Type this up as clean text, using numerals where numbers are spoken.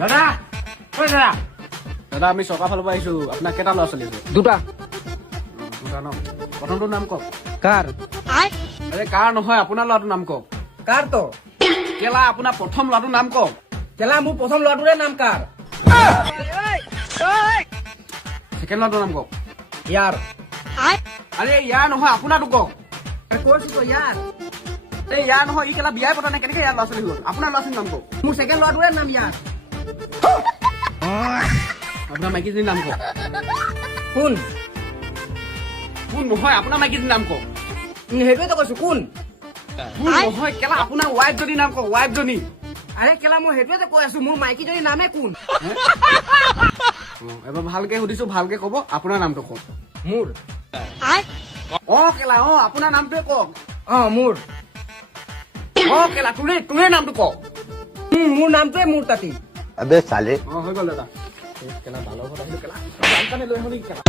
দাদা ঐ দাদা দাদা আমি চৰকাৰ ফালৰ পৰা আহিছো আপোনাৰ কেইটা ল'ৰা ছোৱালী আছে দুটা দুটা ন প্ৰথমটোৰ নাম কওক কাৰ আৰে কাৰ নহয় আপোনাৰ ল'ৰাটোৰ নাম কওক কাৰ তো কেলা আপোনাৰ প্ৰথম ল'ৰাটোৰ নাম কওক কেলা মোৰ প্ৰথম ল'ৰাটোৰে নাম কাৰ ছেকেণ্ড ল'ৰাটোৰ নাম কওক ইয়াৰ আৰে ইয়াৰ নহয় আপোনাৰটো কওক কৈছো তো ইয়াৰ এই ইয়াৰ নহয় ই কেলা বিয়াই পতা নাই কেনেকে ইয়াৰ ল'ৰা ছোৱালী হ'ল আপোনাৰ ল'ৰা ছোৱালীৰ নাম কওক মোৰ ছেকেণ্ড ল'ৰাটোৰে নাম ইয়াৰ আপোনাৰ মাইকীজনীৰ নাম কওক কোন কোন নহয় আপোনাৰ মাইকীজনীৰ নাম কওক সেইটোৱেতো কৈছো কোন কোন নহয় কেলা আপোনাৰ ৱাইফজনীৰ নাম কওক ৱাইফজনী আৰে কেলা মই সেইটোৱেতো কৈ আছো মোৰ মাইকীজনীৰ নামে কোন এবাৰ ভালকে সুধিছো ভালকে ক'ব আপোনাৰ নামটো কওক মোৰ কেলা আপোনাৰ নামটোৱে কওক মোৰ কেলা তোৰে নামটো কওক মোৰ নামটোৱে মোৰ তাঁতী अबे साले হৈ গ'ল দাদা কেলা বালৰ ঘৰত আহিলো কেলা লৈ আহো নেকি কেলা